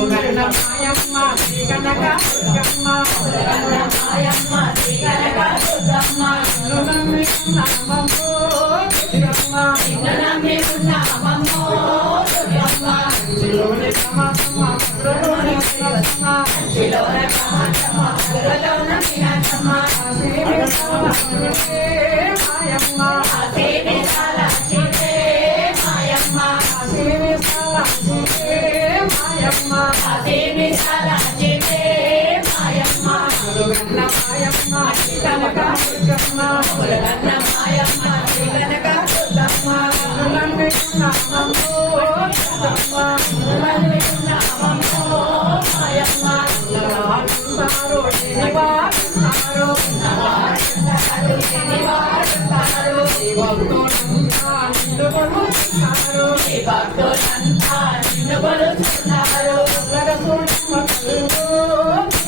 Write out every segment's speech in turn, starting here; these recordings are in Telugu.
మాయమ్మ శ్రీ కనక దుర్గమ్మ మాయమ్మ శ్రీ కనక దుర్గమ్మ నమ్మి నామమ్మో దుర్గమ్మ నమ్మి నామమ్మో దుర్గమ్మ శిలోని సమమ్మ గురులోని సమమ్మ శిలోని సమమ్మ గురులోని సమమ్మ మాయమ్మ ఆసేవి సాలాచితే మాయమ్మ ఆసేవి సాలాచితే మాయమ్మ ఆసేవి సాలాచితే మాయమ్మ మురుగన్న మాయమ్మ శ్రీ కనక దుర్గమ్మ మురుగన్న మాయమ్మ శ్రీ కనక దుర్గమ్మ నమ్మి నామమ్మో దుర్గమ్మ నమ్మి నామమ్మో మాయమ్మ సారో నివాసారో సారో నివాసారో భక్తో నిండుగొలు సారో భక్తో నిండుగొలు సారో లగసోడమ్మ తల్లో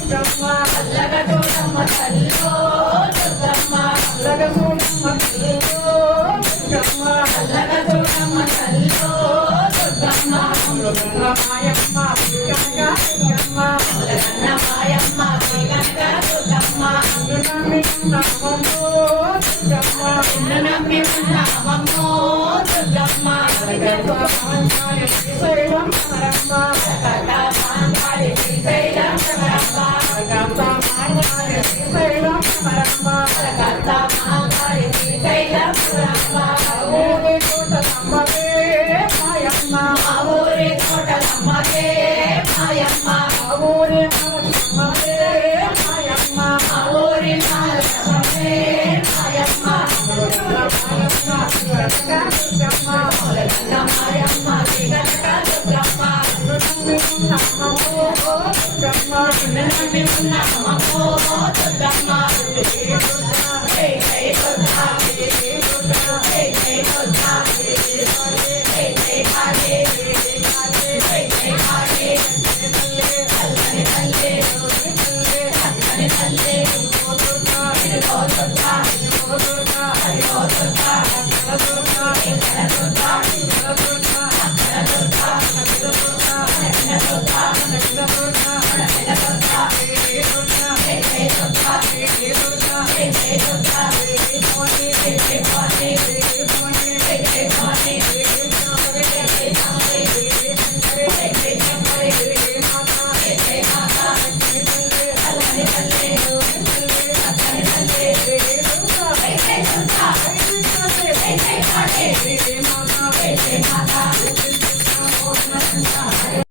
దుర్గమ్మ లగసోడమ్మ తల్లో దుర్గమ్మ లగసోడమ్మ తల్లో దుర్గమ్మ లగసోడమ్మ తల్లో దుర్గమ్మ మురుగన్న మాయమ్మ శ్రీ కనక దుర్గమ్మ మురుగన్న మాయమ్మ శ్రీ కనక దుర్గమ్మ నమ్మి నామమ్మో దుర్గమ్మ నమ్మి నామమ్మో దుర్గమ్మ సకటామాంకాళి శ్రీశైలం సమరమ్మ సకటామాంకాళి శ్రీశైలం సమరమ్మ సకటామాంకాళి శ్రీశైలం సమరమ్మ సకటామాంకాళి శ్రీశైలం సమరమ్మ ఊరి తోటలమ్మవే మాయమ్మ ఊరి తోటలమ్మవే మాయమ్మ ఊరి మలమ్మవే మాయమ్మ ఊరి మలమ్మవే మాయమ్మ మురుగన్న మాయమ్మ శ్రీ కనక దుర్గమ్మ నమ్మి నామమ్మో దుర్గమ్మ నమ్మి నామమ్మో దుర్గమ్మ జై జై దుర్గా